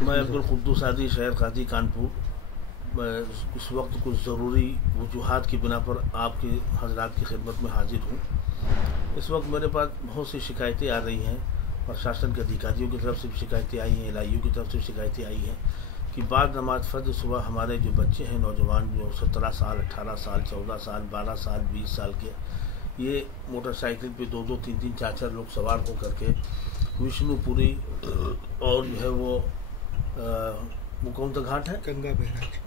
मैं अब्दुल कुद्दूस आदि शहर काजी कानपुर। मैं इस वक्त कुछ ज़रूरी वजूहात की बिना पर आपके हजरात की खिदमत में हाजिर हूँ। इस वक्त मेरे पास बहुत सी शिकायतें आ रही हैं। प्रशासन के अधिकारियों की तरफ से भी शिकायतें आई हैं, इलाहियों की तरफ से शिकायतें आई हैं कि बाद नमाज फज्र सुबह हमारे जो बच्चे हैं, नौजवान जो 17 साल, 18 साल, 14 साल, 12 साल, 20 साल के, ये मोटरसाइकिल पे 2-2, 3-3, 4-4 लोग सवार हो करके विष्णुपुरी और जो है वो कौन सा घाट है,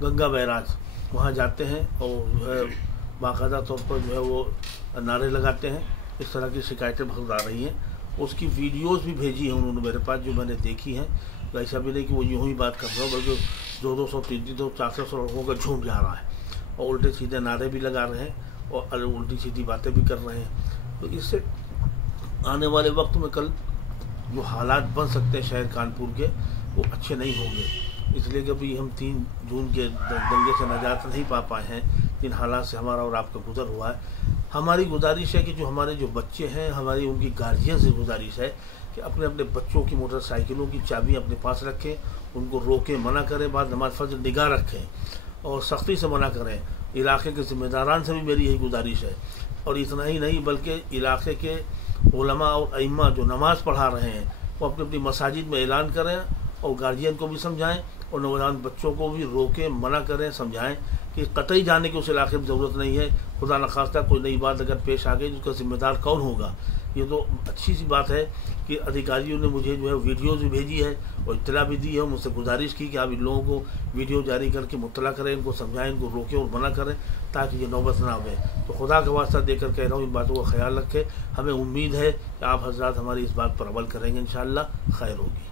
गंगा बैराज, वहाँ जाते हैं और जो है बाकायदा तौर पर जो है वो नारे लगाते हैं। इस तरह की शिकायतें बहुत आ रही हैं। उसकी वीडियोस भी भेजी हैं उन्होंने मेरे पास, जो मैंने देखी हैं। तो ऐसा भी नहीं कि वो यूँ ही बात कर रहा हो, बल्कि 200, 300, 400 लोगों का झूठ जा रहा है और उल्टे सीधे नारे भी लगा रहे हैं और उल्टी सीधी बातें भी कर रहे हैं। तो इससे आने वाले वक्त में कल जो हालात बन सकते हैं शहर कानपुर के, वो अच्छे नहीं होंगे। इसलिए कि अभी हम 3 जून के दंगे से निजात नहीं पा पाए हैं, जिन हालात से हमारा और आपका गुजर हुआ है। हमारी गुजारिश है कि जो हमारे जो बच्चे हैं, हमारी उनकी गार्जियन से गुजारिश है कि अपने अपने बच्चों की मोटरसाइकिलों की चाबी अपने पास रखें, उनको रोकें, मना करें, बाद नमाज फज्र निगाह रखें और सख्ती से मना करें। इलाके के ज़िम्मेदारान से भी मेरी यही गुजारिश है। और इतना ही नहीं बल्कि इलाके के उलमा और अइम्मा जो नमाज पढ़ा रहे हैं, वो अपनी अपनी मसाजिद में ऐलान करें और गार्जियन को भी समझाएं और नौजवान बच्चों को भी रोकें, मना करें, समझाएं कि कतई जाने की उस इलाके में ज़रूरत नहीं है। खुदा न खास्ता कोई नई बात अगर पेश आ गई तो उसका जिम्मेदार कौन होगा। ये तो अच्छी सी बात है कि अधिकारियों ने मुझे जो है वीडियोज़ भी भेजी है और इत्तला भी दी है। मुझसे गुजारिश की कि आप इन लोगों को वीडियो जारी करके मुत्तला करें, इनको समझाएं, इनको रोकें और मना करें ताकि ये नौबत ना आवे। तो खुदा का वास्ता देकर कह रहा हूँ, इन बातों का ख्याल रखें। हमें उम्मीद है कि आप हजरात हमारी इस बात पर अमल करेंगे, इंशाअल्लाह खैर होगी।